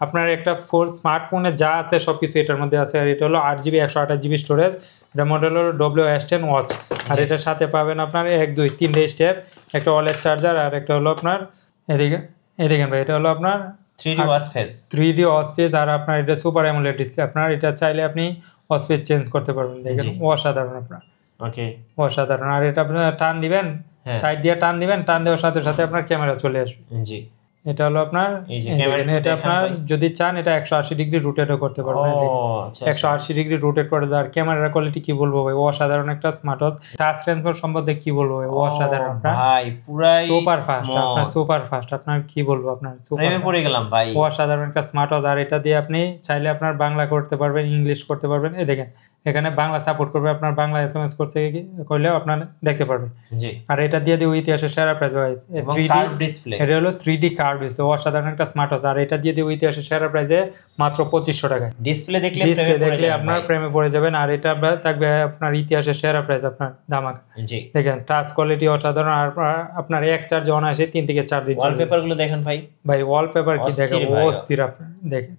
আপনার একটা ফোন স্মার্টফোনে যা আছে সবকিছু এটার মধ্যে আছে। আর এটা হলো 8GB 128GB স্টোরেজ। এটা মডেল হলো WS10 ওয়াচ। আর এটার সাথে পাবেন আপনার 1 2 3টে স্টেপ, একটা ওয়ালেট চার্জার, আর একটা হলো আপনার এদিকে দেখেন ভাই, এটা হলো আপনার 3D watch face. 3D watch face. আর আপনার এটা সুপার অ্যামোলেড ডিসপ্লে। আপনার এটা চাইলে আপনি ওয়াচ ফেস চেঞ্জ করতে পারবেন। দেখেন অসাধারণ আপনার। ওকে, অসাধারণ। আর এটা আপনার টান দিবেন, সাইড দিয়ে টান দিবেন, টান দেওয়ার সাথে সাথে আপনার ক্যামেরা চলে আসবে। জি, এটা হলো আপনার এটা আপনার যদি চান এটা 180 ডিগ্রি রোটেটও করতে পারবেন। আচ্ছা 180 ডিগ্রি রোটেট করে যার ক্যামেরার কোয়ালিটি কি বলবো ভাই, অসাধারণ একটা স্মার্ট ওয়াচ। টাচ সেন্সর সম্বন্ধে কি বলবো ভাই, অসাধারণ আপনার ভাই, পুরাই সুপার ফাস্ট। আপনার সুপার ফাস্ট, আপনার কি বলবো, আপনার সুপার পড়ে গেলাম ভাই, অসাধারণ একটা স্মার্ট ওয়াচ। আর এটা দিয়ে আপনি চাইলে আপনার বাংলা করতে পারবেন, ইংলিশ করতে পারবেন। এই দেখেন এখানে বাংলা সাপোর্ট করবে, আপনার বাংলা SMS করতে করলেও আপনার দেখতে পারবেন। জি, আর এটা দিয়ে দিও ইতিহাসের সেরা প্রাইস ভাই, 3D ডিসপ্লে। এটা হলো 3D কার্ভ ডিসপ্লে, অসাধারণ একটা স্মার্ট ওয়াচ। আর এটা দিয়ে দিও ইতিহাসের সেরা প্রাইসে মাত্র 2500 টাকায়। ডিসপ্লে দেখলে আপনার প্রেমে পড়ে যাবেন। আর এটা থাকবে আপনার ইতিহাসের সেরা প্রাইস, আপনার ধামাকা। জি, দেখেন টাচ কোয়ালিটি অসাধারণ। আর আপনার এক চার্জ অনায়াসে 3 থেকে 4 দিন। ওয়ালপেপার গুলো দেখেন ভাই, ওয়ালপেপার কি দেখেন, অস্থির। আপনার দেখেন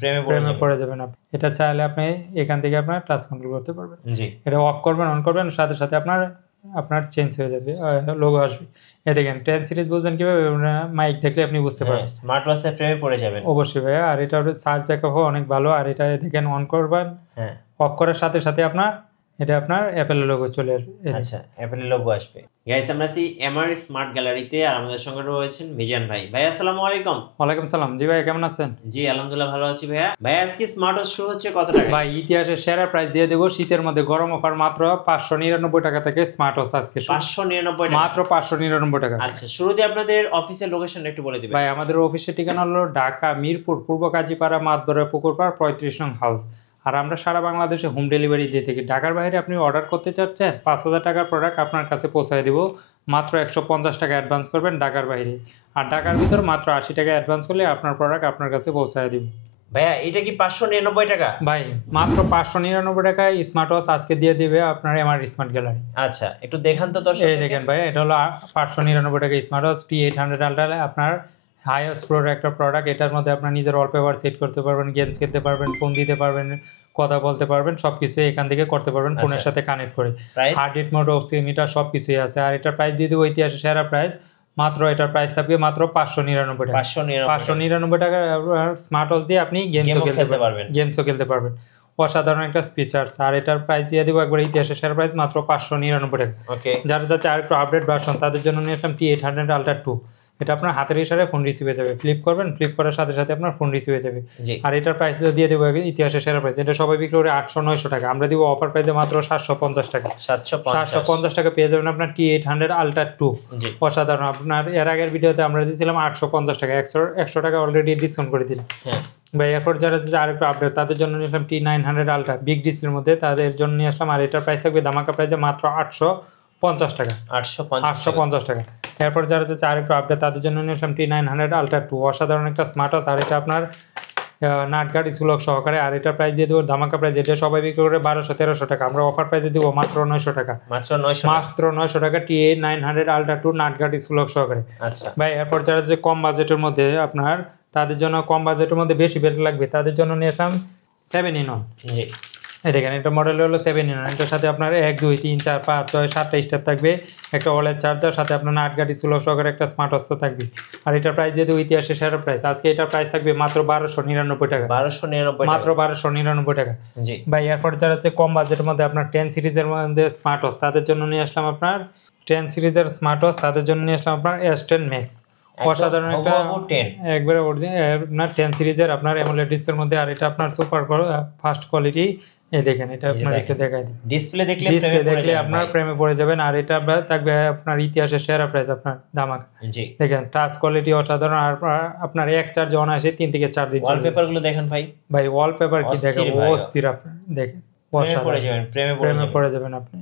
প্রেমে পড়ে যাবেন আপনি। এটা চাইলে আপনি এখান থেকে আপনার টাচ কন্ট্রোল করতে পারবেন। জি, এটা অফ করবেন, অন করবেন, সাথে সাথে আপনার চেঞ্জ হয়ে যাবে, লোগো আসবে। এই দেখেন 10 সিরিজ বুঝবেন কিভাবে, মাইক দেখলে আপনি বুঝতে পারবেন। স্মার্ট ওয়াচের প্রেমে পড়ে যাবেন অবশ্যই ভাই। আর এটা চার্জ ব্যাকআপও অনেক ভালো। আর এটা দেখেন অন করবেন, অফ করার সাথে সাথে এটা আপনার অ্যাপেলের লোগো চলে আসবে। আচ্ছা, অ্যাপেলের লোগো আসবে। গাইস, আমরা আছি এমআর স্মার্ট গ্যালারিতে, আর আমাদের সঙ্গে রয়েছেন মিজান ভাই। ভাই আসসালামু আলাইকুম। ওয়ালাইকুম সালাম। জি ভাই, কেমন আছেন? জি আলহামদুলিল্লাহ ভালো আছি ভাইয়া। ভাই আজকে স্মার্ট ওয়াচ শুরু হচ্ছে কত টাকা? ভাই ইতিহাসের সেরা প্রাইস দিয়ে দেবো শীতের মধ্যে, গরম অফার মাত্র 599 টাকা থেকে স্মার্ট ওয়াচ আজকে 599 টাকা, মাত্র 599 টাকা। আচ্ছা, শুরুতে আপনাদের অফিসের লোকেশনটা একটু বলে দিবেন। ভাই আমাদের অফিসের ঠিকানা হলো ঢাকা মিরপুর পূর্ব কাজীপাড়া মাতবরা পুকুরপাড় 35 নং হাউস। আর আমরা সারা বাংলাদেশে হোম ডেলিভারি দিয়ে থাকি। ঢাকার বাইরে আপনি অর্ডার করতে চাচ্ছেন, 5000 টাকার প্রোডাক্ট আপনার কাছে পৌঁছায় দেবো। মাত্র 150 টাকা অ্যাডভান্স করবেন ঢাকার বাইরে। আর ঢাকার ভিতর মাত্র 80 টাকা অ্যাডভান্স করলে আপনার প্রোডাক্ট আপনার কাছে পৌঁছায় দিব। ভাইয়া এটা কি 599 টাকা? ভাই মাত্র 599 টাকায় স্মার্ট ওয়াচ আজকে দিয়ে দিবে আপনার এমআর স্মার্ট গ্যালারি। আচ্ছা, একটু দেখান তো দর্শক। এই দেখেন ভাই, এটা হলো 599 টাকা স্মার্ট ওয়াচ T800 আলট্রা, আপনার হাইয়েস্ট প্রোর একটা প্রোডাক্ট। এটার মধ্যে আপনার নিজের ওয়ালপেপার সেট করতে পারবেন, গেমস খেলতে পারবেন, ফোন দিতে পারবেন, কথা বলতে পারবেন, সবকিছু এখান থেকে করতে পারবেন ফোনের সাথে কানেক্ট করে। হার্ট রেট মোড, অক্সিমিটার সবকিছুই আছে। আর এটার প্রাইস দিয়ে দেবো ইতিহাসের সেরা প্রাইস, মাত্র এটার প্রাইস থাকবে মাত্র 599 টাকা। 599 টাকা স্মার্ট ওয়াচ দিয়ে আপনি গেমসও খেলতে পারবেন। অসাধারণ একটা ফিচার্স। আর এটার প্রাইস দিয়ে দেবো একবার ইতিহাসের সেরা প্রাইস, মাত্র 599 টাকা। যারা যাচ্ছে আর একটু আপডেট ভার্সন তাদের জন্য নিয়ে আসলাম T800 আলট্রা 2। এটা আপনার হাতের ইশারায় ফোন রিসিভ হয়ে যাবে, ফ্লিপ করবেন, ফ্লিপ করার সাথে সাথে আপনার ফোন রিসিভ হয়ে যাবে। আর এটার প্রাইস দিয়ে দেবো ইতিহাসের সেরা প্রাইস। এটা সবাই বিক্রি করে 800-900 টাকা, আমরা দিব অফার প্রাইসে মাত্র 750 টাকা। 750 টাকা পেয়ে যাবেন আপনার T800 আলট্রা 2। অসাধারণ। আপনার এর আগের ভিডিওতে আমরা দিয়েছিলাম 850 টাকা, 100 টাকা অলরেডি ডিসকাউন্ট করে দিলাম ভাই। এরপর যারা আর একটু আপডেট তাদের জন্য নিয়ে আসলাম T900 আলট্রা বিগ ডিসপ্লের মধ্যে, তাদের জন্য নিয়ে আসলাম। আর এটার প্রাইস থাকবে ধামাকা প্রাইসে মাত্র 850 টাকা। 850 টাকা। এরপর যারা আর একটু আপডেট তাদের জন্য নিয়ে আসলাম T900 আলট্রা 2। অসাধারণ একটা স্মার্ট ওয়াচ। আর এটা আপনার নাটগার্ড স্কুলক সহকারে। আর এটার প্রাইস দিয়ে দেবো ধামাকা প্রাইস, এটা সবাই বিক্রি করে 1200-1300 টাকা, আমরা অফার প্রাইসে দেবো মাত্র 900 টাকা। মাত্র 900 টাকা T900 আলট্রা 2 নাটগার্ড স্কুলক সহকারে। আচ্ছা ভাই এরপর যারা যে কম বাজেটের মধ্যে আপনার, তাদের জন্য কম বাজেটের মধ্যে বেশি বেটার লাগবে, তাদের জন্য নিয়ে আসলাম 7-in-1। এই দেখেন এটা মডেল হলো 7-in-1। এটার সাথে আপনার 1 2 3 4 5 6 7টা স্টেপ থাকবে, একটা ওয়ালেট চার্জার, সাথে আপনার নাটগার্ড স্কুলক সহকারে একটা স্মার্ট ওয়াচ থাকবে। আর এটার প্রাইস দিয়ে দেবো ইতিহাসের সেরা প্রাইস, আজকে এটার প্রাইস থাকবে মাত্র 1299 টাকা। মাত্র 1299 টাকা। ভাই এরপর যারা হচ্ছে কম বাজেটের মধ্যে আপনার 10 সিরিজের মধ্যে স্মার্ট ওয়াচ, তাদের জন্য নিয়ে আসলাম আপনার 10 সিরিজের স্মার্ট ওয়াচ, তাদের জন্য নিয়ে আসলাম আপনার S10 Max। অসাধারণ একটা একবারে অরিজিনাল আপনার 10 সিরিজের আপনার অ্যামোলেড ডিসপ্লের মধ্যে। আর এটা আপনার সুপার ফাস্ট কোয়ালিটি। এই দেখেন এটা আপনার একটু দেখাই দিই, ডিসপ্লে দেখলে আপনার প্রেমে পড়ে যাবেন। আর এটা থাকবে আপনার ইতিহাসের সেরা প্রাইস, আপনার ধামাকা। দেখেন টাচ কোয়ালিটি অসাধারণ। আর আপনার এক চার্জ অনায়াসে 3 থেকে 4 দিন। ওয়ালপেপার গুলো দেখেন ভাই ওয়ালপেপার কি দেখেন, অস্থির। আপনার দেখেন প্রেমে পড়ে যাবেন আপনি।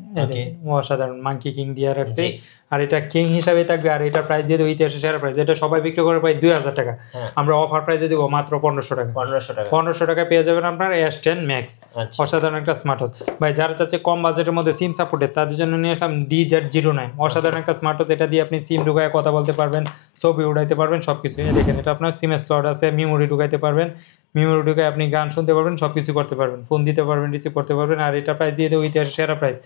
অসাধারণ মাঙ্কি কিং দিয়ে রাখছে। জি। আর এটা কিং হিসাবে থাকবে। আর এটার প্রাইস দিয়ে দেবো ইতিহাসের সেরা প্রাইস, এটা সবাই বিক্রি করে প্রায় 2000 টাকা, আমরা অফার প্রাইসে দেবো মাত্র 1500 টাকা। 1500 টাকা পেয়ে যাবেন আপনার S10 Max, অসাধারণ একটা স্মার্ট ওয়াচ। ভাই যারা চাচ্ছে কম বাজেটের মধ্যে সিম সাপোর্টেড তাদের জন্য নিয়ে আসলাম DZ09, অসাধারণ একটা স্মার্ট ওয়াচ। এটা দিয়ে আপনি সিম ঢুকায় কথা বলতে পারবেন, ছবি উঠাইতে পারবেন, সবকিছু। দেখেন এটা আপনার সিম স্লট আছে, মেমোরি ঢুকাইতে পারবেন, মেমোরি ঢুকায় আপনি গান শুনতে পারবেন, সবকিছু করতে পারবেন, ফোন দিতে পারবেন, রিসিভ করতে পারবেন। আর এটা প্রাইস দিয়ে দেবো ইতিহাসের সেরা প্রাইস,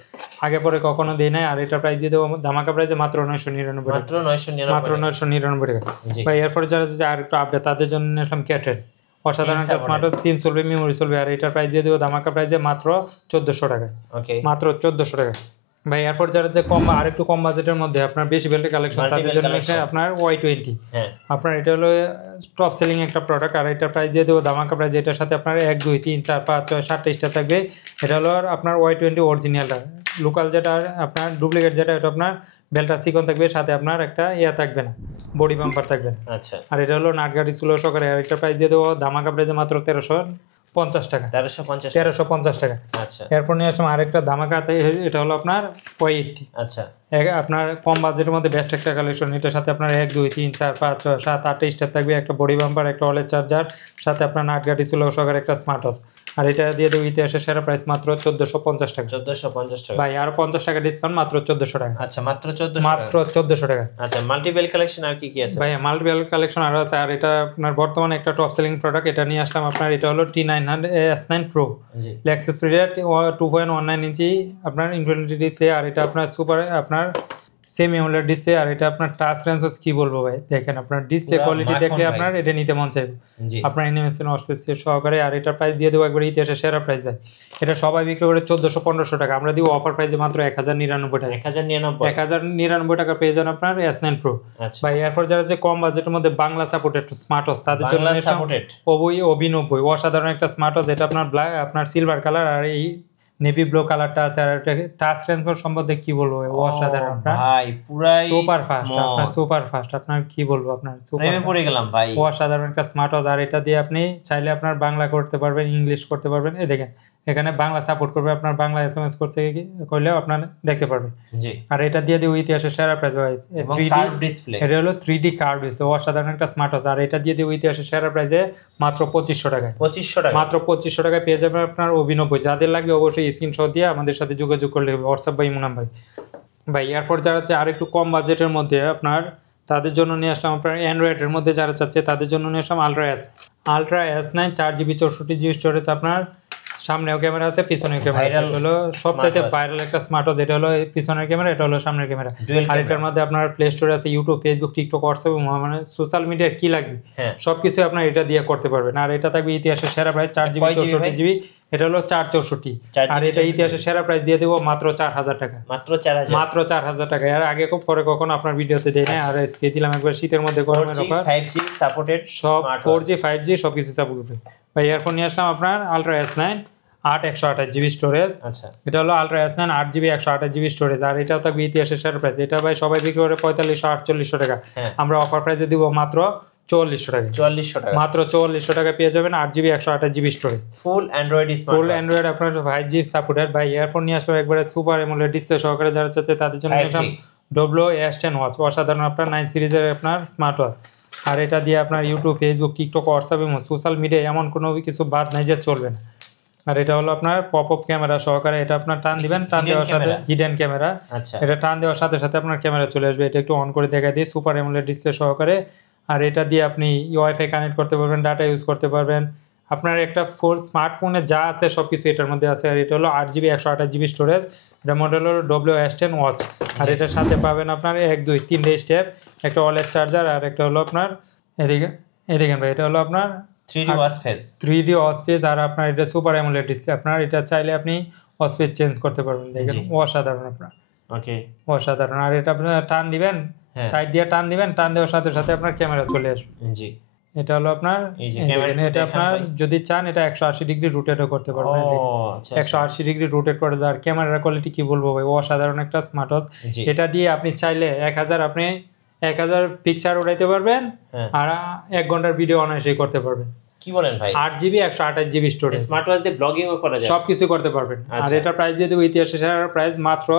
আগে পরে কখনো দেয় নাই। আর এটা প্রাইস দিয়ে দেবো ধামাকা প্রাইসে মাত্র 999 টাকা, মাত্র 999 টাকা। ভাই এরপরে যারা আর একটু আপডেট তাদের জন্য নিলাম ক্যাটেল, অসাধারণ একটা স্মার্ট ওয়াচ, সিম চলবে, মেমোরি চলবে। আর এটার প্রাইস দিয়ে দেবো ধামাকা প্রাইসে মাত্র 1400 টাকা, মাত্র 1400 টাকা। ভাই এরপর যারা যে কম আর একটু কম বাজেটের মধ্যে আপনার বেশি বেল্টের কালেকশন তাদের জন্য আপনার Y20, আপনার এটা হলো টপ সেলিং একটা প্রোডাক্ট। আর এটা প্রাইস দিয়ে দেবো ধামাকা প্রাইস, এটার সাথে আপনার 1 2 3 4 5 6 7টা স্টার থাকবে। এটা হলো আপনার Y20 অরিজিনালটা, লোকাল যেটা আপনার ডুপ্লিকেট যেটা এটা আপনার বেলটা চিকন থাকবে, সাথে আপনার একটা থাকবে না, বডি বাম্পার থাকবে। আচ্ছা। আর এটা হলো নাটগাড়ি স্লো সহকারে। আর এটা প্রাইস দিয়ে দেবো ধামাকা প্রাইসে মাত্র 1350 টাকা, 1350 টাকা। আচ্ছা। এরপর নিয়ে আসলাম আরেকটা ধামাকাতে, এটা হলো আপনার Y80। আচ্ছা। আপনার কম বাজেটের মধ্যে বেস্ট একটা কালেকশন। এটার সাথে আপনার 1 2 3 4 5 6 7 8টা স্টার থাকবে, একটা বডি বাম্পার, একটা ওয়ালেট চার্জার, সাথে আপনার নাটগাড়ি ছিল সহকারে একটা স্মার্ট ওয়াচ। আর এটা দিয়ে দেবো ইতিহাসের সেরা প্রাইস মাত্র 1450 টাকা। 1450 টাকা ভাই আর 50 টাকা ডিসকাউন্ট, মাত্র 1400 টাকা। আচ্ছা, মাত্র 1400, মাত্র 1400 টাকা। আচ্ছা, মাল্টিপল কালেকশন আর কি আছে? ভাই মাল্টিপল কালেকশন আরো আছে। আর এটা আপনার বর্তমানে একটা টপ সেলিং প্রোডাক্ট, এটা নিয়ে আসলাম আপনার। এটা হলো T900S9 Pro, লেক্সাস পিরিয়ড 2.19 ইঞ্চি আপনার ইনফিনিটি ডিসপ্লে। আর এটা আপনার সুপার আপনার সেমি অ্যামোলেড ডিসপ্লে। আর এটা আপনার টাচ সেন্সর, কি বলবো ভাই, দেখেন আপনার ডিসপ্লে কোয়ালিটি দেখলে আপনার এটা নিতে মন চাইবে, আপনার অ্যানিমেশন অস্পেসিয়াল সহকারে। আর এটা প্রাইস দিয়ে দেবো একবার ইতিহাসের সেরা প্রাইস। এটা সবাই বিক্রি করে 1400-1500 টাকা, আমরা দিব অফার প্রাইসে মাত্র 1099 টাকা। 1099 টাকা পেয়ে যান আপনার S9 Pro। ভাই এরপর যারা যে কম বাজেটের মধ্যে বাংলা সাপোর্টেড স্মার্ট ওয়াচ তাদের জন্য অভিনব্বই, অসাধারণ একটা স্মার্ট ওয়াচ। এটা আপনার ব্ল্যাক, আপনার সিলভার কালার, আর এই নেভি ব্লু কালারটা আছে। আর টাচ সেন্সর সম্বন্ধে কি বলবো, অসাধারণ ভাই, পুরাই সুপার ফাস্ট, আপনার সুপার ফাস্ট, আপনার কি বলবো, আপনার প্রেমে পড়ে গেলাম ভাই, অসাধারণ একটা স্মার্ট ওয়াচ। আর এটা দিয়ে আপনি চাইলে আপনার বাংলা করতে পারবেন, ইংলিশ করতে পারবেন। এই দেখেন এখানে বাংলা সাপোর্ট করবে, আপনার বাংলা SMS করতে করলেও আপনার দেখতে পারবেন। জি। আর এটা দিয়ে দেবো ইতিহাসের সেরা প্রাইস, 3D ডিসপ্লে, এটা হলো 3D কার্ভ ডিসপ্লে, অসাধারণ একটা স্মার্ট ওয়াচ। আর এটা দিয়ে দেবো ইতিহাসের সেরা প্রাইসে মাত্র 2500 টাকা, 2500 টাকা, মাত্র 2500 টাকা পেয়ে যাবেন আপনার অভিনব্বই। যাদের লাগবে অবশ্যই স্ক্রিনশট দিয়ে আমাদের সাথে যোগাযোগ করলে হবে, হোয়াটসঅ্যাপ বা ইমো নাম্বারে। ভাই এরপর যারা চাচ্ছে আর একটু কম বাজেটের মধ্যে আপনার, তাদের জন্য নিয়ে আসলাম আপনার অ্যান্ড্রয়েডের মধ্যে যারা চাচ্ছে তাদের জন্য নিয়ে আসলাম ultra S9 4GB 64GB storage. আপনার সামনেও ক্যামেরা আছে, পিছনেও ক্যামেরা, হলো সবচাইতে ভাইরাল একটা স্মার্ট ওয়াচ। এটা হলো পিছনের ক্যামেরা, এটা হলো সামনের ক্যামেরা। আর এটার মধ্যে আপনার প্লে স্টোরে আছে ইউটিউব, ফেসবুক, টিকটক, হোয়াটসঅ্যাপ, মানে সোশ্যাল মিডিয়া কি লাগবে সবকিছু আপনার এটা দিয়ে করতে পারবেন। আর এটা থাকবে ইতিহাসের সেরা প্রাইস 4GB 64GB, এটা হলো 464। আর এটা ইতিহাসের সেরা প্রাইস দিয়ে দেবো মাত্র 4000 টাকা, মাত্র 4000 টাকা। আর আগে পরে কখনো আপনার ভিডিওতে দেয় না। আর আজকে দিলাম একবার শীতের মধ্যে গরমের অফার, 5G সাপোর্টেড, সব 4G 5G সবকিছু সাপোর্ট করবে। ভাই এরপর নিয়ে আসলাম আপনার আলট্রা S9 8 128GB স্টোরেজ। আচ্ছা, এটা হলো ultra S9 8GB 128GB storage. আর এটাও থাকবে ইতিহাসের সেরা প্রাইস। এটা ভাই সবাই বিক্রি করে 4500-4800 টাকা, আমরা অফার প্রাইসে দিব মাত্র 4400 টাকা, 4400 টাকা, মাত্র 4400 টাকা পেয়ে যাবেন 8GB 128GB স্টোরেজ, ফুল অ্যান্ড্রয়েড স্মার্ট, ফুল অ্যান্ড্রয়েড আপনার 5G সাপোর্টেড। ভাই এরপর নিয়ে আসলো একবারে সুপার অ্যামোলেড ডিসপ্লে সহকারে যারা চাচ্ছে তাদের জন্য S10 ওয়াচ, অসাধারণ আপনার 9 সিরিজের আপনার স্মার্ট ওয়াচ। আর এটা দিয়ে আপনার ইউটিউব, ফেসবুক, টিকটক, হোয়াটসঅ্যাপ এবং সোশ্যাল মিডিয়া এমন কোনো কিছু বাদ নাই যে চলবে না। আর এটা হলো আপনার পপ আপ ক্যামেরা সহকারে, এটা আপনার টান দিবেন, টান দেওয়ার সাথে হিডেন ক্যামেরা, এটা টান দেওয়ার সাথে সাথে আপনার ক্যামেরা চলে আসবে। এটা একটু অন করে দেখা দিই, সুপার অ্যামোলেড ডিসপ্লে সহকারে। আর এটা দিয়ে আপনি ওয়াইফাই কানেক্ট করতে পারবেন, ডাটা ইউজ করতে পারবেন, আপনার একটা ফুল স্মার্টফোনে যা আছে সব কিছু এটার মধ্যে আছে। আর এটা হলো 8GB 128GB স্টোরেজ, এটা মডেল হলো S10 ওয়াচ। আর এটার সাথে পাবেন আপনার 1 2 3টে স্টেপ, একটা ওয়ালেট চার্জার, আর একটা হলো আপনার এদিকে ভাই এটা হলো আপনার 3D watch face, 3D watch face. আর আপনার এটা সুপার অ্যামোলেড ডিসপ্লে, আপনার এটা চাইলে আপনি ওয়াচ ফেস চেঞ্জ করতে পারবেন। দেখেন অসাধারণ আপনার, ওকে অসাধারণ। আর এটা আপনার টান দিবেন, সাইড দিয়ে টান দিবেন, টান দেওয়ার সাথে সাথে আপনার ক্যামেরা চলে আসবে। জি, এটা হলো আপনার, এটা আপনার যদি চান এটা 180 ডিগ্রি রোটেটও করতে পারবেন। 180 ডিগ্রি রোটেট করে যার ক্যামেরার কোয়ালিটি কি বলবো ভাই, অসাধারণ একটা স্মার্ট ওয়াচ। এটা দিয়ে আপনি চাইলে 1000 পিকচার উঠাইতে পারবেন, আর 1 ঘন্টার ভিডিও অনায়াসেই করতে পারবেন। কি বলেন ভাই? 8GB 128GB storage, smart watch দিয়ে ব্লগিংও করা যায়? সবকিছু করতে পারবেন। আর আচ্ছা। এটা প্রাইস দিয়ে দেবো ইতিহাসের সেরা প্রাইস মাত্র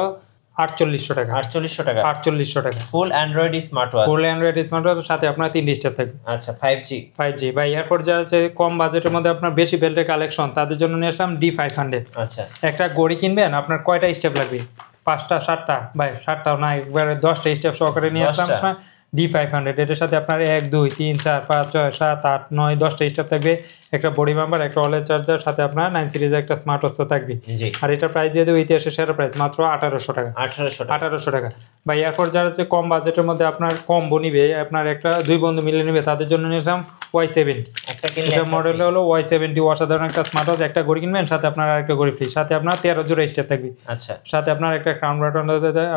4800 টাকা। 4800 টাকা 4800 টাকা full Android smart watch. Full Android smart ওয়াচের সাথে আপনার 3 স্টার থাকবে। আচ্ছা 5G 5G বা এয়ারপোর্ট যারা আছে কম বাজেটের মধ্যে আপনার বেশি বেল্টের কালেকশন, তাদের জন্য নিয়ে আসলাম D500। আচ্ছা একটা ঘড়ি কিনবেন, আপনার কয়টা স্টেপ লাগবে? 5টা 7টা ভাই, 7টাও না, একবারে 10টা স্টেপ সহকারে নিয়ে আসলাম 10টা? আপনার D500। এটার সাথে আপনার 1 2 3 4 5 6 7 8 9 10টা স্টেপ থাকবে, একটা বডি মেম্বার, একটা ওয়ালেট চার্জার, সাথে আপনার 9 সিরিজের একটা স্মার্ট ওয়াচ তো থাকবে। জি আর এটার প্রাইস দিয়ে দেবো ইতিহাসের সেরা প্রাইস মাত্র 1800 টাকা। 1800 টাকা 1800 টাকা বা এয়ারপোর্ট যারা হচ্ছে কম বাজেটের মধ্যে আপনার কম্বো নিবে, আপনার একটা দুই বন্ধু মিলে নিবে, তাদের জন্য নিয়েছিলাম Y70। একটা কিনলে এটা একটা মডেল free। হলো Y70, অসাধারণ একটা স্মার্ট ওয়াচ। একটা ঘড়ি কিনবেন, সাথে আপনার আরেকটা ঘড়ি ফ্রি, সাথে আপনার 13 জোড়া স্টেপ থাকবে, আচ্ছা সাথে আপনার একটা ক্রাউন বাটন,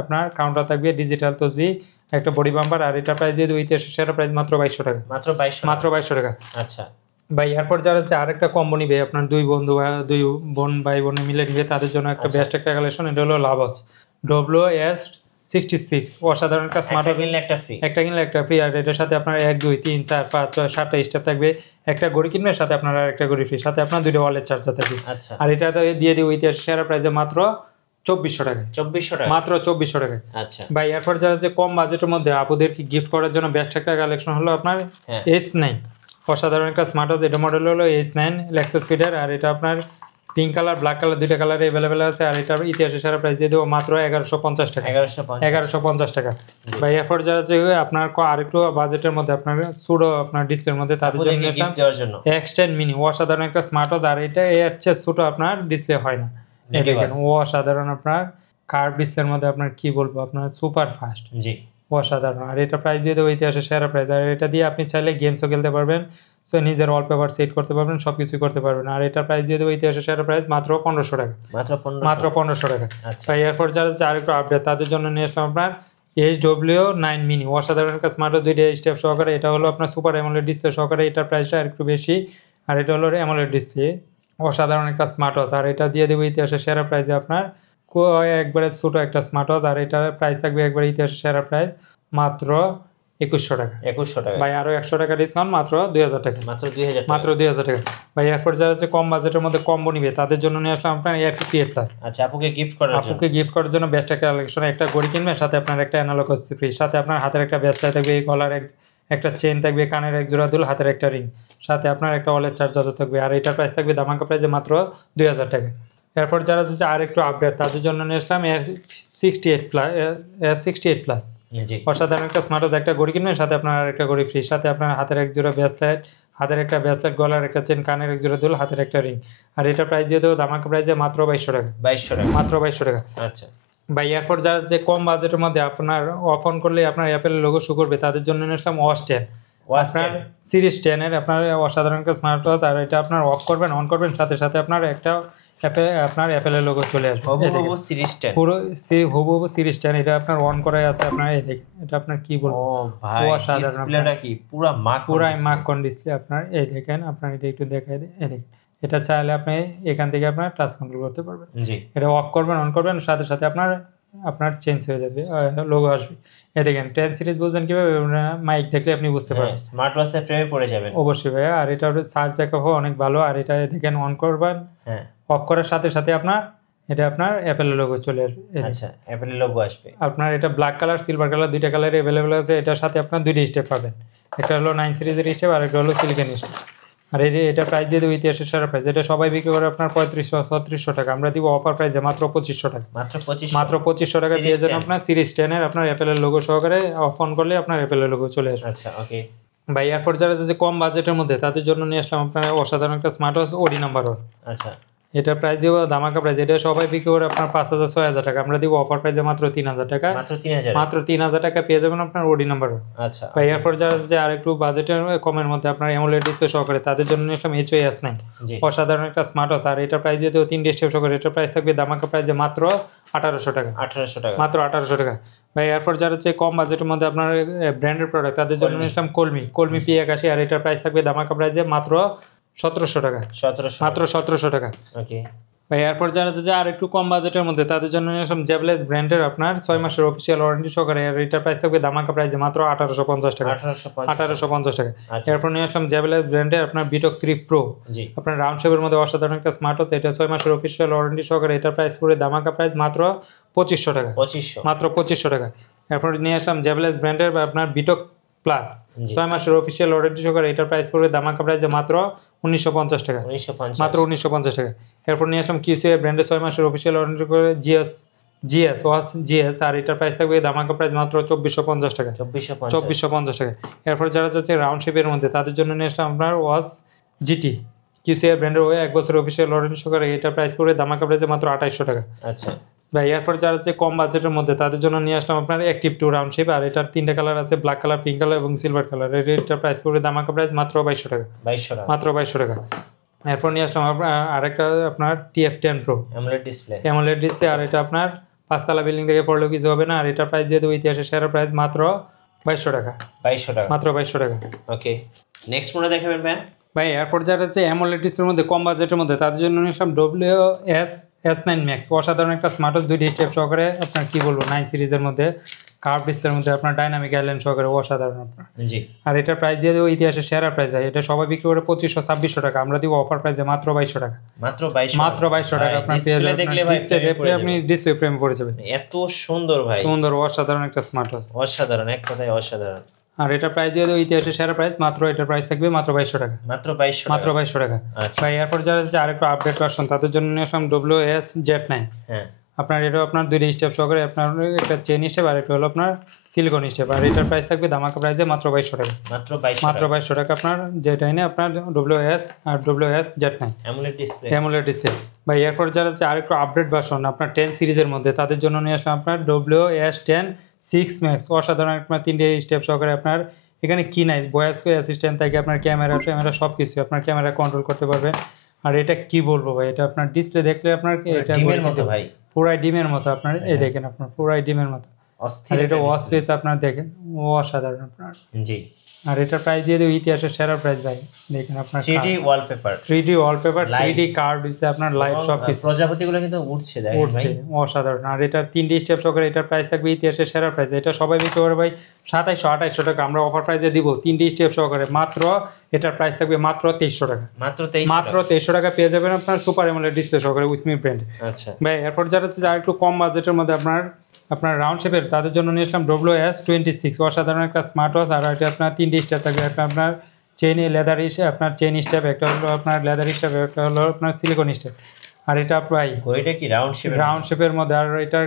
আপনার কাউন্টার থাকবে, ডিজিটাল তসবি, একটা বডি বাম্পার। আর এটা প্রাইস দিয়ে দেবো ইতিহাসের সেরা প্রাইস মাত্র 2200 টাকা। মাত্র 2200 মাত্র 2200 টাকা। আচ্ছা বা এয়ারপোর্ট যারা হচ্ছে আরেকটা কম্বো নিবে, আপনার দুই বন্ধু দুই বোন ভাই বোনে মিলে নিবে, তাদের জন্য একটা আচ্ছা। বেস্ট একটা কালেকশন। এটা হলো লাভস WS66, অসাধারণ একটা স্মার্ট একটা কিনলে একটা ফ্রি। একটা কিনলে একটা ফ্রি। আর এটার সাথে আপনার 1 2 3 4 5 6 7টা স্টেপ থাকবে, একটা ঘড়ি কিনবে, সাথে আপনার আর একটা ঘড়ি ফ্রি, সাথে আপনার দুইটা ওয়ালেট চার্জার থাকবে। আচ্ছা আর এটা দিয়ে দিব ইতিহাসের সেরা প্রাইসে মাত্র 2400 টাকা। 2400 টাকা মাত্র 2400 টাকা। আচ্ছা বা এরপর যারা যে কম বাজেটের মধ্যে আপুদেরকে গিফট করার জন্য বেস্ট একটা কালেকশন হলো আপনার হ্যাঁ S9, অসাধারণ একটা স্মার্ট ওয়াচ। এটা মডেল হলো S9 লেক্সাস স্পিডার। আর এটা আপনার পিঙ্ক কালার ব্ল্যাক কালার দুইটা কালারে অ্যাভেলেবেল আছে। আর এটার ইতিহাসের সেরা প্রাইস দিয়ে দেবো মাত্র 1150 টাকা। 1150 1150 টাকা। বা এরপর যারা যে আপনার আরেকটু বাজেটের মধ্যে আপনার সুডো আপনার ডিসপ্লের মধ্যে, তাদের জন্য আপনাদেরকে গিফট দেওয়ার জন্য X10 মিনি, অসাধারণ একটা স্মার্ট ওয়াচ। আর এটা এর চেয়ে ছোট আপনার ডিসপ্লে হয় না। এই Native দেখেন আছে। অসাধারণ আপনার কার্ভ ডিসপ্লের মধ্যে, আপনার কি বলবো, আপনার সুপার ফাস্ট, জি অসাধারণ। আর এটা প্রাইস দিয়ে দেবো ইতিহাসের সেরা প্রাইস। আর এটা দিয়ে আপনি চাইলে গেমসও খেলতে পারবেন, সো নিজের ওয়ালপেপার সেট করতে পারবেন, সব কিছুই করতে পারবেন। আর এটা প্রাইস দিয়ে দেবো ইতিহাসের সেরা প্রাইস মাত্র 1500 টাকা। মাত্র 1500 মাত্র 1500 টাকা। আচ্ছা তাই এরপর যারা আরেকটু আপডেট, তাদের জন্য নিয়ে আসলাম আপনার HW9 মিনি, অসাধারণ একটা স্মার্ট ওয়াচ, দুইটা স্টেপ সহকারে। এটা হলো আপনার সুপার অ্যামোলেড ডিসপ্লে সহকারে, এটার প্রাইসটা আরেকটু বেশি। আর এটা হলো অ্যামোলেড ডিসপ্লে, অসাধারণ একটা স্মার্ট ওয়াচ। আর এটা দিয়ে দেবো ইতিহাসের সেরা প্রাইসে আপনার একবারে ছোটো একটা স্মার্ট ওয়াচ। আর এটার প্রাইস থাকবে একবারে ইতিহাসের সেরা প্রাইস মাত্র 2100 টাকা। 2100 টাকা ভাই আরও 100 টাকা ডিসকাউন্ট, মাত্র 2000 টাকা। মাত্র 2000 মাত্র 2000 টাকা। ভাই এরপর যারা হচ্ছে কম বাজেটের মধ্যে কম্বো নিবে, তাদের জন্য নিয়ে আসলাম আপনার A58 প্লাস। আচ্ছা আপুকে গিফট করার জন্য আপুকে গিফট করার জন্য বেস্ট একটা কালেকশন। একটা ঘড়ি কিনবেন, সাথে আপনার একটা অ্যানালগ ফ্রি, সাথে আপনার হাতের একটা ব্রেসলেট থাকবে, গলার একটা চেন থাকবে, কানের এক জোড়া দুল, হাতের একটা রিং, সাথে আপনার একটা ওয়ালেট চার্জারও থাকবে। আর এটার প্রাইস থাকবে দামাকা প্রাইসে মাত্র 2000 টাকা। এরপর যারা হচ্ছে আর একটু আপডেট, তাদের জন্য নিয়ে আসলাম S68 প্লাস, জি অসাধারণ একটা স্মার্ট ওয়াচ। একটা ঘড়ি কিনবেন, সাথে আপনার একটা ঘড়ি ফ্রি, সাথে আপনার হাতের এক জোড়া ব্রেসলেট, হাতের একটা ব্রেসলেট, গলার একটা চেন, কানের এক জোড়া দুল, হাতের একটা রিং। আর এটা প্রাইস দিয়ে দেবো দামাকা প্রাইসে মাত্র 2200 টাকা। 2200 টাকা মাত্র 2200 টাকা। আচ্ছা বা এয়ারপোর্ট যারা যে কম বাজেটের মধ্যে আপনার অফ অন করলে আপনার অ্যাপেল লোগো শো করবে, তাদের জন্য নিয়ে আসলাম ওয়াচ 10। আপনার সিরিজ 10 এর আপনার অসাধারণ একটা স্মার্ট ওয়াচ। আর এটা আপনার অফ করবেন, অন করবেন, সাথে সাথে আপনার একটা আপনার অ্যাপেলের লোগো চলে আসবে। হবু সিরিজ 10 পুরো হুবহু সিরিজ 10। এটা আপনার অন করাই আছে আপনার, এই দেখেন, এটা আপনার কি ও বলবো, ভাই অসাধারণ ডিসপ্লেটা কি পুরো পুরাই মাখন ডিসপ্লে আপনার। এই দেখেন, আপনার এটা একটু দেখাই দেয়, এই দেখেন, এটা চাইলে আপনি এখান থেকে আপনার টাচ কন্ট্রোল করতে পারবেন। জি এটা অফ করবেন, অন করবেন, সাথে সাথে আপনার চেঞ্জ হয়ে যাবে, লোগো আসবে। এই দেখেন 10 সিরিজ বুঝবেন কিভাবে, মাইক দেখলে আপনি বুঝতে পারবেন। স্মার্ট ওয়াচের প্রেমে পড়ে যাবেন অবশ্যই ভাইয়া। আর এটা চার্জ ব্যাকআপ অনেক ভালো। আর এটা দেখেন অন করবেন, হ্যাঁ অফ করার সাথে সাথে এটা আপনার অ্যাপেলের লোগো চলে আসবে। এই দেখেন। আচ্ছা অ্যাপেলের লোগো আসবে। আপনার এটা ব্ল্যাক কালার সিলভার কালার দুইটা কালারে অ্যাভেলেবেল আছে। এটার সাথে আপনার দুইটা স্টেপ পাবেন, একটা হলো 9 সিরিজের স্টেপ, আর একটা হলো সিলিকন স্টেপ। আর এটা প্রাইস দিয়ে দেবো ইতিহাসের সেরা প্রাইস। এটা সবাই বিক্রি করে আপনার 3500-3600 টাকা, আমরা দিব অফার প্রাইসে মাত্র 2500 টাকা। মাত্র 2500 মাত্র 2500 টাকা পেয়ে যাবেন আপনার সিরিজ 10 এর আপনার অ্যাপেলের লোগো সহকারে। অফ অন করলে আপনার অ্যাপেলের লোগো চলে আসবে। আচ্ছা ওকে বা এয়ারপোর্ট যারা যে কম বাজেটের মধ্যে, তাদের জন্য নিয়ে আসলাম আপনার অসাধারণ একটা স্মার্ট ওয়াচ ওডি নাম্বার 1। আচ্ছা এটা প্রাইস দিব ধামাকা প্রাইস। এটা সবাই বিক্রি করে আপনার 5000-6000 টাকা, আমরা দিব অফার প্রাইসে মাত্র 3000 টাকা। মাত্র 3000 মাত্র 3000 টাকা পেয়ে যাবেন আপনার ওডি নাম্বার 1। আচ্ছা বা এয়ারপোর্ট যারা যে আরেকটু বাজেটের কমের মধ্যে আপনার অ্যামোলেড ডিসপ্লে সহকারে, তাদের জন্য নিয়ে আসলাম HOS9, জি অসাধারণ একটা স্মার্ট ওয়াচ। আর এটা প্রাইস দিয়ে দেবো 3 স্টেপ সহকারে। এটার প্রাইস থাকবে ধামাকা প্রাইসে মাত্র 1800 টাকা। 1800 টাকা মাত্র 1800 টাকা। বা এয়ারপোর্ট যারা হচ্ছে কম বাজেটের মধ্যে আপনার ব্র্যান্ডেড প্রোডাক্ট, তাদের জন্য নিয়ে আসলাম কলমি P81। আর এটার প্রাইস থাকবে ধামাকা প্রাইসে মাত্র 1700 টাকা। 1700 মাত্র 1700 টাকা। ওকে ভাই এরপর যারা যে আর একটু কম বাজেটের মধ্যে তাদের জন্য নিয়ে আসলাম জেবলেস ব্র্যান্ডের আপনার 6 মাসের অফিসিয়াল ওয়ারেন্টি সহকারে। আর এটার প্রাইস থাকবে দামাকা প্রাইসে মাত্র 1850 টাকা। 1850 টাকা। আচ্ছা এরপর নিয়ে আসলাম জেবলেস ব্র্যান্ডের আপনার বিটক 3 প্রো, জি আপনার রাউন্ড শেপের মধ্যে অসাধারণ একটা স্মার্ট ওয়াচ। এটা 6 মাসের অফিসিয়াল ওয়ারেন্টি সহকারে। এটার প্রাইস পুরো দামাকা প্রাইস মাত্র 2500 টাকা। 2500 মাত্র 2500 টাকা। এরপর নিয়ে আসলাম জেবলেস ব্র্যান্ডের আপনার বিটক প্লাস জি 6 মাসের অফিসিয়াল ওয়ারেন্টি সহকারে। এটার প্রাইস পড়বে দামাকা প্রাইসে মাত্র 1950 টাকা। 1950 মাত্র 1950 টাকা। এরপর নিয়ে আসলাম কিউসিআই ব্র্যান্ডের 6 মাসের অফিসিয়াল ওয়ারেন্টি করে জিএস ওয়াচ জিএস। আর এটার প্রাইস থাকবে দামাকা প্রাইস মাত্র 2450 টাকা। 2450 2450 টাকা। এরপর যারা যাচ্ছে রাউন্ড শেপের মধ্যে তাদের জন্য নিয়ে আসলাম আপনার ওয়াচ জিটি কিউসিআই ব্র্যান্ডের ওয়ে 1 বছর অফিসিয়াল ওয়ারেন্টি সহকারে। এটার প্রাইস পড়বে দামাকা প্রাইসে মাত্র 2800 টাকা। আচ্ছা বা এরপর যারা হচ্ছে কম বাজেটের মধ্যে তাদের জন্য নিয়ে আসলাম আপনার অ্যাক্টিভ 2 রাউন্ড শেপ। আর এটার 3টা কালার আছে, ব্ল্যাক কালার, পিঙ্ক কালার এবং সিলভার কালার। এটার প্রাইস পড়বে দামাকা প্রাইস মাত্র 2200 টাকা। 2200 টাকা মাত্র 2200 টাকা। এরপর নিয়ে আসলাম আরেকটা আপনার TF10 pro AMOLED display AMOLED display. আর এটা আপনার 5 তলা বিল্ডিং থেকে পড়লেও কিছু হবে না। আর এটার প্রাইস দিয়ে দেবো ইতিহাসের সেরা প্রাইস মাত্র 2200 টাকা। 2200 টাকা মাত্র 2200 টাকা। ওকে নেক্সট মনে দেখাবেন ভাই ভাই এরপর যারা হচ্ছে অ্যামোলেড ডিসপ্লের মধ্যে কম বাজেটের মধ্যে তাদের জন্য নিয়ে আসলাম WS-S9 Max। অসাধারণ একটা স্মার্ট ওয়াচ, 2D স্টেপ সহকারে আপনার কি বলবো 9 সিরিজের মধ্যে কার্ভ ডিসপ্লের মধ্যে আপনার ডাইনামিক আইল্যান্ড সহকারে অসাধারণ আপনার। জি আর এটার প্রাইস দিয়ে দেবো ইতিহাসের সেরা প্রাইস ভাই। এটা সবাই বিক্রি করে 2500-2600 টাকা, আমরা দিব অফার প্রাইসে মাত্র 2200 টাকা। মাত্র 2200 মাত্র 2200 টাকা আপনার পেয়ে ডিসপ্লে যাবেন। দেখলে ভাই ডিসপ্লে দেখলে আপনি ডিসপ্লে প্রেমে পড়ে যাবেন। এত সুন্দর ভাই, সুন্দর অসাধারণ একটা স্মার্ট ওয়াচ। অসাধারণ, এক কথায় অসাধারণ। আর এটার প্রাইস দিয়ে দেবো ইতিহাসের সেরা প্রাইস মাত্র, এটার প্রাইস থাকবে মাত্র 2200 টাকা। মাত্র 2200 মাত্র 2200 টাকা। আচ্ছা ভাই এরপর যারা হচ্ছে আরেকটু আপডেট ভার্সন তাদের জন্য নিয়ে আসলাম WS-Z9। হ্যাঁ আপনার এটাও আপনার 2D স্টেপ সহকারে, আপনার একটা চেন স্টেপ আর একটা হলো আপনার সিলিকন স্টেপ। আর এটার প্রাইস থাকবে দামাকা প্রাইসে মাত্র 2200 টাকা। মাত্র 2200 মাত্র 2200 টাকা আপনার Z9 আপনার WS আর WS-Z9 AMOLED display. AMOLED display. ভাই এরপর যারা হচ্ছে আরেকটু আপডেট ভার্সন আপনার 10 সিরিজের মধ্যে তাদের জন্য নিয়ে আসলাম আপনার WS-10 6 Max। অসাধারণ আপনার 3D স্টেপ সহকারে। আপনার এখানে কি নাই, ভয়েস অ্যাসিস্ট্যান্ট থেকে আপনার ক্যামেরা সব কিছু আপনার ক্যামেরা কন্ট্রোল করতে পারবে। আর এটা কি বলবো ভাই, এটা আপনার ডিসপ্লে দেখলে আপনার এটা ডিমের মতো ভাই, পুরাই ডিমের মতো আপনার। এই দেখেন আপনার পুরাই ডিমের মতো। আর অস্থির এটা ওয়াচ display। স্পেস আপনার দেখেন অসাধারণ আপনার। জি আর এটার প্রাইস দিয়ে দেবো ইতিহাসের সেরা প্রাইস ভাই। দেখেন আপনার 3D wallpaper, 3D wallpaper, 3D card দিচ্ছে আপনার লাইভ সব কিছু। প্রজাপতিগুলো কিন্তু উঠছে দেখেন ভাই, উঠছে অসাধারণ। আর এটা 3D স্টেপ সহকারে। এটার প্রাইস থাকবে ইতিহাসের সেরা প্রাইস। এটা সবাই বিক্রি করে ভাই 2700-2800 টাকা, আমরা অফার প্রাইসে দিব 3D স্টেপ সহকারে মাত্র। এটার প্রাইস থাকবে মাত্র 2300 টাকা। মাত্র 2300 মাত্র 2300 টাকা পেয়ে যাবেন আপনার সুপার অ্যামোলেড ডিসপ্লে সহকারে উইথমি ব্র্যান্ড। আচ্ছা ভাই এরপর যারা হচ্ছে আর একটু কম বাজেটের মধ্যে আপনার রাউন্ড শেপের তাদের জন্য নিয়ে আসলাম WS-26। অসাধারণ একটা স্মার্ট ওয়াচ। আর এটা আপনার 3D স্টেপ থাকবে। একটা আপনার চেন লেদার আপনার চেন স্টেপ, একটা হলো আপনার লেদার স্টেপ, একটা হলো আপনার সিলিকন স্টেপ। আর এটা প্রায় ঘড়িটা কি রাউন্ড শেপের মধ্যে। আর এটার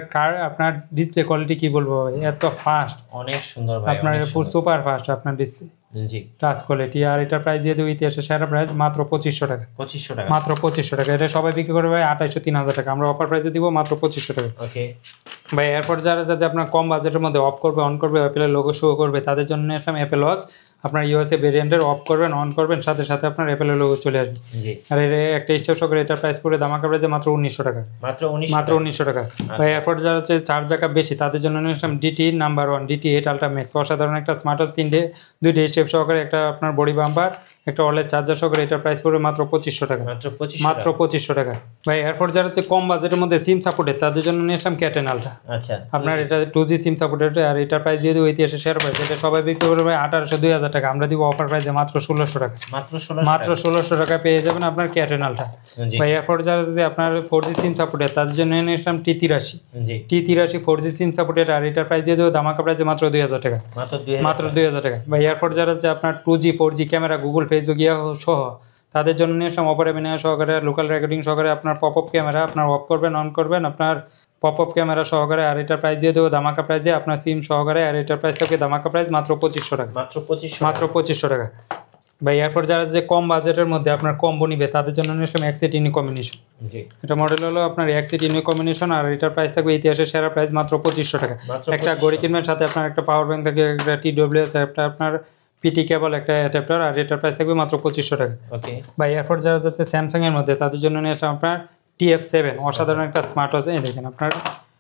আপনার ডিসপ্লে কোয়ালিটি কি বলবো ভাই, এত ফাস্ট অনেক সুন্দর ভাই, আপনার অনেক সুন্দর। সুপার ফাস্ট আপনার ডিসপ্লে জি টাচ কোয়ালিটি। আর এটার প্রাইস দিয়ে দেবো ইতিহাসের সেরা প্রাইস মাত্র 2500 টাকা। 2500 টাকা মাত্র 2500 টাকা। এটা সবাই বিক্রি করে ভাই 2800-3000 টাকা, আমরা অফার প্রাইসে দিব মাত্র 2500 টাকা। ওকে ভাই এরপর যারা যাচ্ছে আপনার কম বাজেটের মধ্যে অফ করবে অন করবে অ্যাপেলের লোগো শো করবে তাদের জন্য নিয়ে আসলাম অ্যাপেল ওয়াচ। আপনার ইউএসএ ভেরিয়েন্টের অফ করবেন অন করবেন সাথে সাথে আপনার অ্যাপেলের লোগো চলে আসবে। জি আর এর একটা স্টেপ সহকারে এটার প্রাইস পড়ে দামাকা প্রাইসে মাত্র 1900 টাকা। মাত্র 1900 মাত্র 1900 টাকা। ভাই এরপর যারা হচ্ছে চার্জ ব্যাকআপ বেশি তাদের জন্য নিয়ে আসলাম DT number 1 DT8 ultra max. অসাধারণ একটা স্মার্ট ওয়াচ, 2D স্টেপ সহকারে, একটা আপনার বডি বাম্পার, একটা ওয়ালেট চার্জার সহকারে। এটার প্রাইস পড়বে মাত্র 2500 টাকা। মাত্র 2500 মাত্র 2500 টাকা। ভাই এরপর যারা হচ্ছে কম বাজেটের মধ্যে সিম সাপোর্টেড তাদের জন্য নিয়ে আসলাম ক্যাটেন আলট্রা। আচ্ছা আপনার এটা 2G সিম সাপোর্টেড। আর এটার প্রাইস দিয়ে দেবো ইতিহাসের শেয়ার প্রাইস। এটা সবাই বিক্রি করবে 1800-2000 টাকা, আমরা দিব অফার প্রাইসে মাত্র 1600 টাকা। মাত্র 1600 মাত্র 1600 টাকা পেয়ে যাবেন আপনার ক্যাটেন আলট্রা। জি ভাই এরপর যারা যে আপনার 4G সিম সাপোর্টেড তাদের জন্য নিয়ে আসলাম T83 জি T83 4G সিম সাপোর্টেড। আর এটার প্রাইস দিয়ে দেবো দামাকা প্রাইসে মাত্র 2000 টাকা। মাত্র 2000 মাত্র 2000 টাকা। ভাই এরপর যারা যে আপনার 2G 4G camera Google Facebook ইয়া সহ তাদের জন্য নিয়ে আসলাম অপারে বিনা সহকারে লোকাল রেকর্ডিং সহকারে আপনার পপ আপ ক্যামেরা আপনার অফ করবেন অন করবেন আপনার পপ আপ ক্যামেরা সহকারে। আর এটার প্রাইস দিয়ে দেবো দামাকা প্রাইসে আপনার সিম সহকারে। আর এটার প্রাইস থাকবে দামাকা প্রাইস মাত্র 2500 টাকা। মাত্র 2500 মাত্র 2500 টাকা। ভাই এরপর যারা যে কম বাজেটের মধ্যে আপনার কম্বো নিবে তাদের জন্য নিয়ে আসলাম এক্সিট ইনি কম্বিনেশন। জি এটা মডেল হলো আপনার এক্সিট ইনি কম্বিনেশন। আর এটার প্রাইস থাকবে ইতিহাসের সেরা প্রাইস মাত্র 2500 টাকা। মাত্র একটা 2500 ঘড়ি কিনবেন সাথে আপনার একটা পাওয়ার ব্যাংক থাকে, একটা TWS, একটা আপনার পিটি কেবল, একটা অ্যাডাপ্টার। আর এটার প্রাইস থাকবে মাত্র 2500 টাকা। ওকে ভাই এরপর যারা যাচ্ছে স্যামসাং এর মধ্যে তাদের জন্য নিয়ে আসলাম আপনার TF7 অসাধারণ একটা স্মার্ট ওয়াচ। এই দেখেন আপনার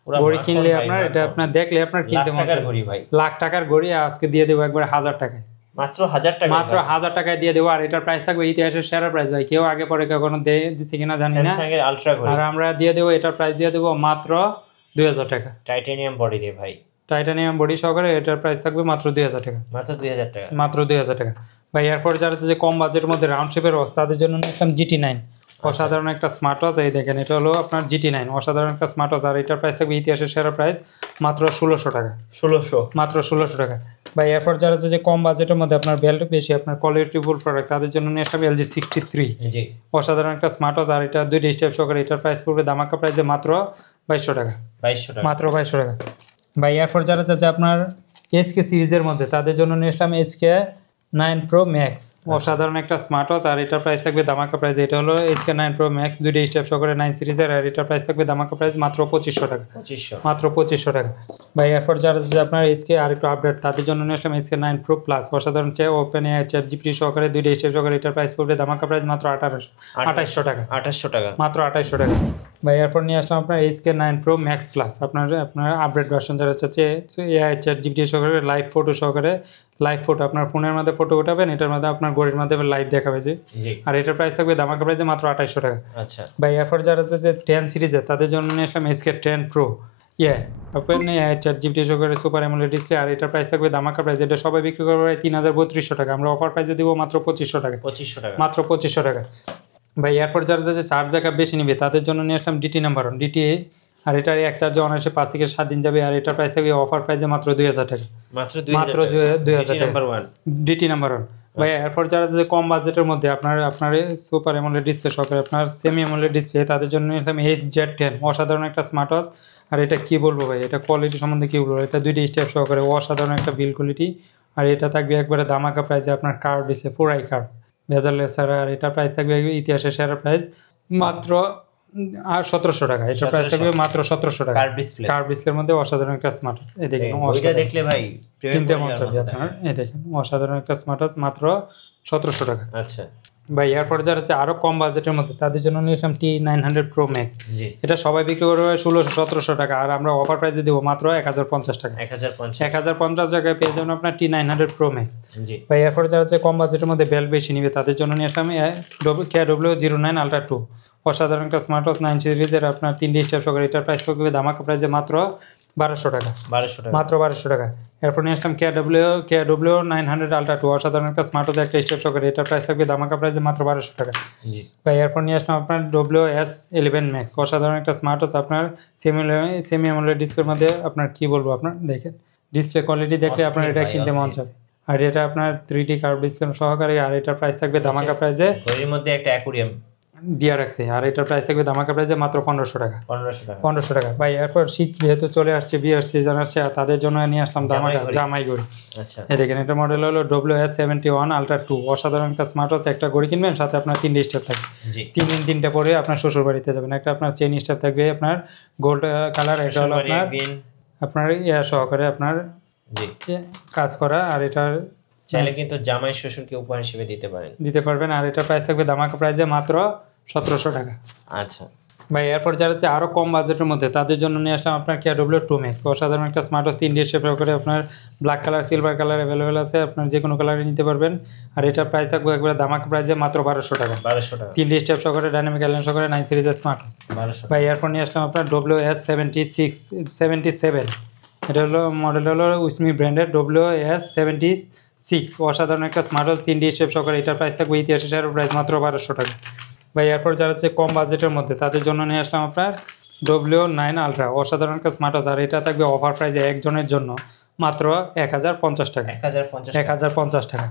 পুরো ঘড়ি মাখন কিনলে ভাই, আপনার এটা মাখন। আপনার দেখলে আপনার কিনতে লাখ মন টাকার চায়। ঘড়ি ভাই, লাখ টাকার ঘড়ি আজকে দিয়ে দেবো একবার 1000 টাকায়। মাত্র 1000 টাকা মাত্র 1000 টাকায় দিয়ে দেবো। আর এটার প্রাইস থাকবে ইতিহাসের সেরা প্রাইস ভাই, কেউ আগে পরে কখনো দিচ্ছে কিনা জানি না। স্যামসাং এর আলট্রা ঘড়ি আর আমরা দিয়ে দেবো, এটার প্রাইস দিয়ে দেবো মাত্র 2000 টাকা। টাইটানিয়াম বডি দিয়ে ভাই, টাইটানিয়াম বডি সহকারে এটার প্রাইস থাকবে মাত্র 2000 টাকা। মাত্র 2000 টাকা। মাত্র 2000 টাকা ভাই। এরপর যারা হচ্ছে যে কম বাজেটের মধ্যে রাউন্ড শেপের ওয়াচ, তাদের জন্য নিলাম GT9, অসাধারণ একটা স্মার্ট ওয়াচ। এই দেখেন, এটা হলো আপনার GT9, অসাধারণ একটা স্মার্ট ওয়াচ। আর এটার প্রাইস থাকবে ইতিহাসের সেরা প্রাইস মাত্র 1600 টাকা। 1600 মাত্র 1600 টাকা ভাই। এরপর যারা হচ্ছে যে কম বাজেটের মধ্যে আপনার বেল্ট বেশি, আপনার কোয়ালিটিফুল প্রোডাক্ট, তাদের জন্য নিয়ে আসলাম LG63, জি অসাধারণ একটা স্মার্ট ওয়াচ। আর এটা 2টা স্টেপ সহকারে, এটার প্রাইস পড়বে ধামাকা প্রাইসে মাত্র 2200 টাকা। 2200 টাকা মাত্র 2200 টাকা ভাই। এরপর যারা চাচ্ছে আপনার SK সিরিজের মধ্যে, তাদের জন্য নিয়ে আসলাম SK9 Pro Max, অসাধারণ একটা স্মার্ট ওয়াচ। আর এটার প্রাইস থাকবে ধামাকা প্রাইস, এটা হলো SK9 Pro Max, 2টা স্টেপ সহকারে 9 সিরিজের। আর এটার প্রাইস থাকবে ধামাকা প্রাইস মাত্র 2500 টাকা। 2500 মাত্র 2500 টাকা ভাই। এরপর যারা চাচ্ছে আপনার SK আর একটু আপডেট, তাদের জন্য নিয়ে আসলাম SK9 Pro Plus, অসাধারণ ওপেন AI ChatGPT সহকারে 2টা স্টেপ সহকারে। এটার প্রাইস পড়বে ধামাকা প্রাইস মাত্র 2800 টাকা। 2800 টাকা মাত্র 2800 টাকা ভাই। এরপর নিয়ে আসলাম আপনার SK9 Pro Max Plus, আপনার আপডেট ভার্সন যারা চাচ্ছে AI ChatGPT সহকারে লাইভ ফটো সহকারে, লাইভ ফটো আপনার ফোনের মধ্যে ফটো উঠাবেন, এটার মধ্যে আপনার ঘড়ির মধ্যে লাইভ দেখাবে যে। জি আর এটার প্রাইস থাকবে ধামাকা প্রাইসে মাত্র 2800 টাকা আচ্ছা ভাই। এরপর যারা চাচ্ছে 10 সিরিজের, তাদের জন্য নিয়ে আসলাম SK10 Pro open AI ChatGPT সহকারে সুপার অ্যামোলেড ডিসপ্লে। আর এটার প্রাইস থাকবে ধামাকা প্রাইস, এটা সবাই বিক্রি করবে প্রায় 3300 টাকা, আমরা অফার প্রাইসে দিব মাত্র 2500 টাকা। 2500 টাকা মাত্র 2500 টাকা ভাই। এরপর যারা যাচ্ছে চার্জ ব্যাকআপ বেশি নিবে, তাদের জন্য নিয়ে আসলাম DT নাম্বার 1 DTA। আর এটার এক চার্জে অনায়াসে 5 থেকে 7 দিন যাবে। আর এটার প্রাইস থাকবে অফার প্রাইসে মাত্র 2000 টাকা। মাত্র মাত্র 2000 টাকা নাম্বার 1 DT নাম্বার 1 ভাই। এরপর যারা যদি কম বাজেটের মধ্যে আপনার সুপার অ্যামোলেড ডিসপ্লে সহকারে আপনার সেমি অ্যামোলেড ডিসপ্লে, তাদের জন্য নিলাম HZ10, অসাধারণ একটা স্মার্ট ওয়াচ। আর এটা কি বলবো ভাই, এটা কোয়ালিটি সম্বন্ধে কি বলবো, এটা 2টা স্টেপ সহকারে অসাধারণ একটা বিল কোয়ালিটি। আর এটা থাকবে একবারে ধামাকা প্রাইসে, আপনার কার্ভ ডিসপ্লে 4i কার্ভ ভেজালেস ছাড়া। আর এটার প্রাইস থাকবে ইতিহাসের সেরা প্রাইস মাত্র 1700 টাকা। এটার প্রাইস থাকবে মাত্র 1700 টাকা। কার্ভ ডিসপ্লে, কার্ভ ডিসপ্লের মধ্যে অসাধারণ একটা স্মার্ট ওয়াচ। এই দেখেন, ওইটা দেখলে ভাই কিনতে মন চাইবে আপনার। এই দেখেন, অসাধারণ একটা স্মার্ট ওয়াচ মাত্র 1700 টাকা আচ্ছা ভাই। এরপর যারা হচ্ছে আরো কম বাজেটের মধ্যে, তাদের জন্য নিয়েছিলাম T900 Pro Max, জি এটা সবাই বিক্রি করবে 1600-1700 টাকা। আর আমরা অফার প্রাইসে দেবো মাত্র 1050 টাকা। 1050 টাকায় পেয়ে যাবেন আপনার T900 Pro Max জি ভাই। এরপর যারা হচ্ছে কম বাজেটের মধ্যে বেল বেশি নিবে, তাদের জন্য নিয়ে আসলাম KW09 Ultra 2, অসাধারণ একটা স্মার্ট ওয়াচ 9 সিরিজের, আপনার 3টা স্টেপ সহকারে। এটার প্রাইস থাকবে ধামাকা প্রাইসে মাত্র 1200 টাকা। 1200 টাকা মাত্র 1200 টাকা। এরপর নিয়ে আসলাম KW900 Ultra 2, অসাধারণ একটা স্মার্ট ওয়াচ, একটা স্টেপ সহকারে। এটার প্রাইস থাকবে ধামাকা প্রাইসে মাত্র 1200 টাকা জি ভাই। এরপর নিয়ে আসলাম আপনার WS11 Max, অসাধারণ একটা স্মার্ট ওয়াচ, আপনার সেমি অ্যামোলেড ডিসপ্লের মধ্যে। আপনার কি বলবো, আপনার দেখেন ডিসপ্লে কোয়ালিটি দেখলে আপনার এটা কিনতে মন চাবে। আর এটা আপনার 3D কার্ভ ডিসপ্লে সহকারে। আর এটার প্রাইস থাকবে ধামাকা প্রাইসে, ঘড়ির মধ্যে একটা অ্যাকুরিয়াম দিয়ে রাখছে। আর এটার প্রাইস থাকবে ধামাকা প্রাইসে মাত্র 1500 টাকা। 1500 টাকা ভাই। এরপর শীত যেহেতু চলে আসছে, বিয়ার সিজন আসছে, আর তাদের জন্য নিয়ে আসলাম ধামাকা জামাই ঘড়ি। আচ্ছা এই দেখেন, এটা মডেল হলো WS71 Ultra 2, অসাধারণ একটা স্মার্ট ওয়াচ। একটা ঘড়ি কিনবেন, সাথে আপনার 3টে স্টেপ থাকবে। জি 3 দিন 3টা পরে আপনার শ্বশুর বাড়িতে যাবেন। একটা আপনার চেইন স্টেপ থাকবে আপনার গোল্ড কালার, এটা হলো আপনার সহকারে আপনার জি কাজ করা। আর এটার চাইলে কিন্তু জামাই শ্বশুরকে উপহার হিসেবে দিতে পারবেন। আর এটা প্রাইস থাকবে ধামাকা প্রাইসে মাত্র 1700 টাকা আচ্ছা ভাই। এরপর যারা হচ্ছে আরও কম বাজেটের মধ্যে, তাদের জন্য নিয়ে আসলাম আপনার KW2 Max, অসাধারণ একটা স্মার্ট ওয়াচ, 3D স্টেপ করে। আপনার black colour, silver colour available আছে, আপনার যে কোনো কালারে নিতে পারবেন। আর এটার প্রাইস থাকবে একবারে ধামাকা প্রাইসে মাত্র 1200 টাকা। 3D স্টেপ সহকারে, ডাইনামিক আইল্যান্ড সহকারে, 9 সিরিজের স্মার্ট ওয়াচ ভাই। এরপর নিয়ে আসলাম আপনার WS77, এটা হলো মডেল হলো উসমি ব্র্যান্ডের WS76, অসাধারণ একটা স্মার্ট ওয়াচ, 3D স্টেপ সহকারে। এটার প্রাইস থাকবে ইতিহাসের সেরা প্রাইস মাত্র 1200 টাকা ভাই। এরপর যারা হচ্ছে কম বাজেটের মধ্যে, তাদের জন্য নিয়ে আসলাম আপনার W9 Ultra, অসাধারণ একটা স্মার্ট ওয়াচ। আর এটা থাকবে অফার প্রাইসে একজনের জন্য মাত্র 1050 টাকা। 1050 টাকা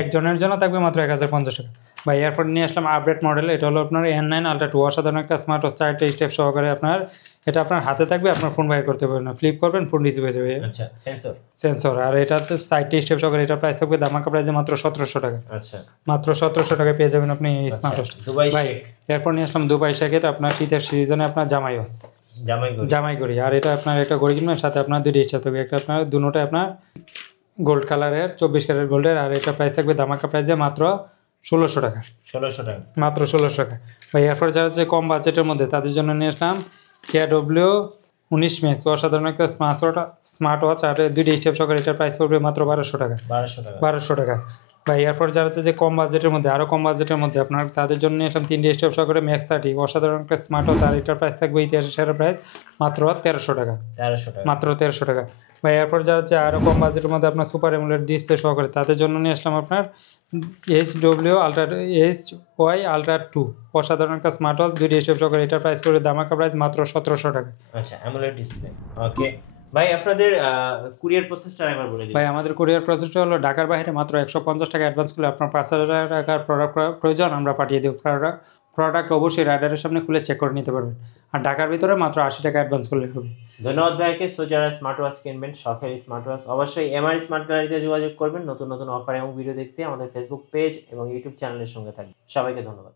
একজনের জন্য থাকবে মাত্র 1050 টাকা ভাই। এরপর নিয়ে আসলাম আপডেট মডেল, এটা হলো আপনার N9 Ultra 2, অসাধারণ একটা স্মার্ট ওয়াচ, 4টে স্টেপ সহকারে। আপনার এটা আপনার হাতে থাকবে, আপনার ফোন বাইর করতে পারবেন না, ফ্লিপ করবেন ফোন রিসিভ হয়ে যাবে। আচ্ছা সেন্সর। আর এটাতে 4টে স্টেপ সহকারে। এটার প্রাইস থাকবে ধামাকা প্রাইসে মাত্র 1700 টাকা। আচ্ছা মাত্র 1700 টাকায় পেয়ে যাবেন আপনি এই স্মার্ট ওয়াচটা ভাই। এরপর নিয়ে আসলাম দুবাই শেখের, আপনার শীতের সিজনে আপনার জামাই ওয়াচ, জামাই ঘড়ি। আর এটা আপনার একটা ঘড়ি কিনবেন, সাথে আপনার 2টি স্টেপ থাকবে, একটা আপনার দুটোটাই আপনার গোল্ড কালারের 24 ক্যারেট গোল্ডের। আর এটা প্রাইস থাকবে ধামাকা প্রাইসে মাত্র 1600 টাকা। মাত্র 1600 টাকা ভাই। এরপর যারা হচ্ছে কম বাজেটের মধ্যে, তাদের জন্য নিয়ে আসলাম KW 19 ম্যাক্স অসাধারণ একটা স্মার্ট ওয়াচ আর 2টি স্টেপ সহকারে এটার প্রাইস পড়বে মাত্র 1200 টাকা। 1200 টাকা। 1200 টাকা বা এরপর যারা হচ্ছে যে কম বাজেটের মধ্যে আরও কম বাজেটের মধ্যে আপনার তাদের জন্য নিয়ে আসলাম 3টি স্টেপ সহকারে ম্যাক্স 30 অসাধারণ একটা স্মার্ট ওয়াচ আর এটার প্রাইস থাকবে ইতিহাসের সেরা প্রাইস মাত্র 1300 টাকা। 1300 টাকা। মাত্র 1300 টাকা বা এরপর যারা হচ্ছে আরও কম বাজেটের মধ্যে আপনার সুপার এমুলেট ডিসপ্লে সহকারে তাদের জন্য নিয়ে আসলাম আপনার HY আলট্রা 2 অসাধারণ একটা স্মার্ট ওয়াচ 2টি স্টেপ সহকারে এটার প্রাইস পড়বে ধামাকা প্রাইস মাত্র 1700 টাকা। আচ্ছা অ্যামোলেড ডিসপ্লে। ওকে ভাই আপনাদের কুরিয়ার প্রসেসটা একবার বলে দিন। ভাই আমাদের কুরিয়ার প্রসেসটা হলো ঢাকার বাইরে মাত্র 150 টাকা অ্যাডভান্স করলে আপনার 5000 টাকার প্রোডাক্ট প্রয়োজন আমরা পাঠিয়ে দেব। প্রোডাক্ট অবশ্যই রাইডারের সামনে খুলে চেক করে নিতে পারবেন আর ঢাকার ভিতরে মাত্র 80 টাকা অ্যাডভান্স করলে হবে। ধন্যবাদ ভাইকে। সো যারা স্মার্ট ওয়াচ কিনবেন, শখের স্মার্ট ওয়াচ, অবশ্যই এমআর স্মার্ট গ্যালারিতে যোগাযোগ করবেন নতুন নতুন অফার এবং ভিডিও দেখতে। আমাদের ফেসবুক পেজ এবং ইউটিউব চ্যানেলের সঙ্গে থাকবেন। সবাইকে ধন্যবাদ।